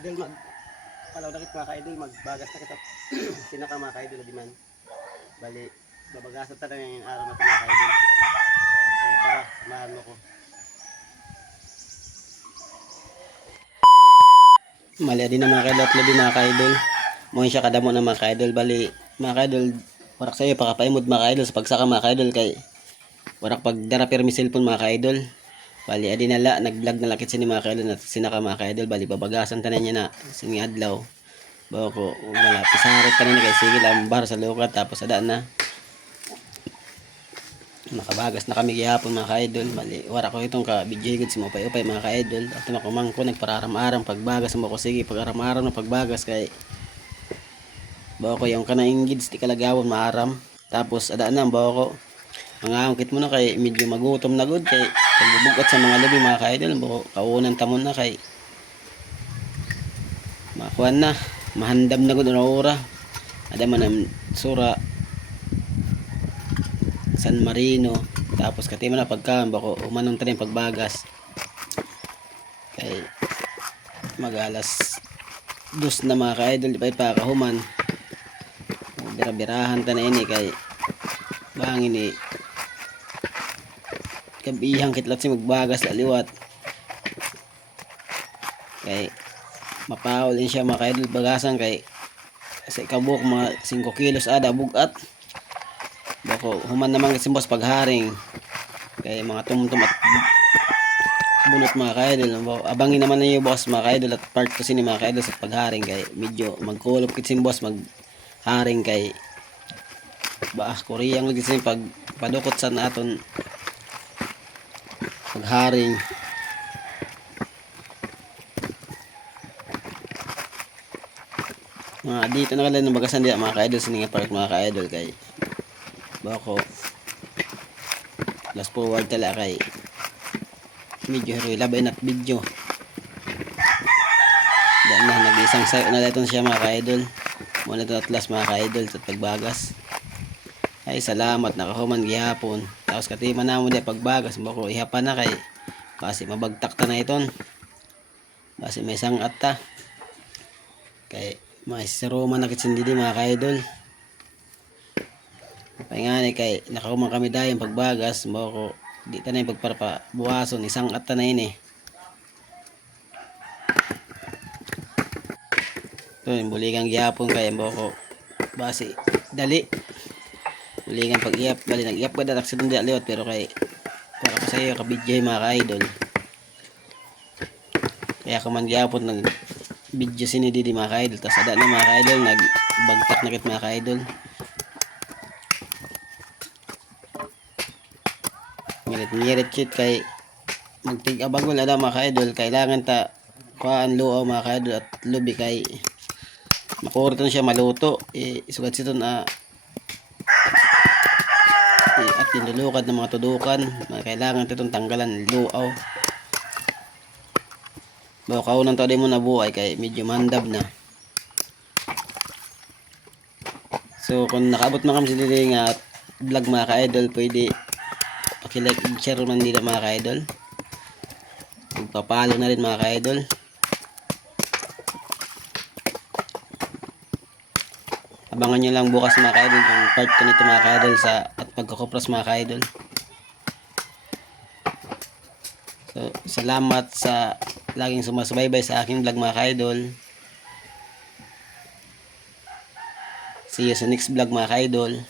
Idol mag palaw na kit mga ka-idol magbagas na kita sinaka mga ka-idol di man bali babagasan ta na yung araw na ito mga ka-idol so tara samahan mo ko mali din na mga ka-idol at labi mga ka-idol mo siya kadamo na mga ka-idol bali mga ka-idol warak sa'yo pakapaimod mga ka-idol sa pagsaka mga ka-idol kay warak pagdara permi cellphone mga ka-idol bali adi nala nag-vlog na lakit sini mga ka-idol at sinaka mga ka-idol bali babagasan tanan niya na sini adlaw bako wala pisarot tanan kay sige lambar sa lukat tapos ada na nakabagas na kami gihapon mga ka-idol bali wara ko itong ka video gud si mo upay mga ka-idol at makumangko nagpararam-aram pagbagas mo ko sige pag-aram-aram na pagbagas kay bako yung kanaing gids di kalagawon maaram tapos ada na bako mga angkit mo na kay medyo magutom na gud kay pagbubugat sa mga labi mga ka-idol bako kaunan tamon na kay makuan na mahandam na gud na ora ada man ang sura San Marino tapos katima na pagkaan bako umanong tanin pagbagas kay magalas dos na mga ka-idol di pa kahuman bira-birahan ta na ini kay bangin ni kabihang kitlat si magbagas sa liwat kay mapawol din siya mga ka-idol bagasan kay sa kabuk mga 5 kilos ada bugat bako human naman kasi boss pagharing kay mga tumtum at bunot mga ka-idol abangin naman na yung boss mga ka-idol at part ko sini mga ka-idol sa pagharing kay medyo magkulop kitsin boss magharing kay Koreang lagi sini pag padukot sa naton pagharing dito na kala ng bagasan diya mga ka-idol sini nga park mga ka-idol kay bako last forward tala kay medyo hero labay na video dahil na nag-isang sayo na dito siya mga ka-idol muna ito at last mga ka-idol sa pagbagas ay salamat nakahuman gihapon tapos katima na mo di pagbagas bako ihapan na kay kasi mabagtak ta na iton kasi may sangat ta kay may siruman na kitsindi di mga ka-idol pangani kay nakahuman kami dayon pagbagas bako di ta na yung pagparapa buwason isang at ta na ini ito yung buligang gihapon kay bako basi dali buligan pag-iap bali nag-iap ka dadak sa dundi aliwat pero kay para ko sa iyo kabidyo mga ka-idol kaya kuman gyapon nag video sini di mga ka-idol tas ada na mga ka-idol nagbagtak na kit mga ka-idol ngirit kit kay magtig-abagol ada mga ka-idol kailangan ta kuhaan luaw mga ka-idol at lubi kay makurito siya maluto sugat sito na at tinulukad ng mga tudukan kailangan itong tanggalan luaw bago kaunang tao din mo nabuhay kay medyo mandab na so kung nakaabot man kami sa dili nga vlog mga ka-idol pwede pakilike share man nila mga ka-idol magpapalo na rin mga ka-idol abangan nyo lang bukas mga ka-idol yung part 2 nito mga ka-idol sa at pagkakopros mga ka-idol so salamat sa laging sumasubaybay sa aking vlog mga ka-idol see you sa next vlog mga ka-idol.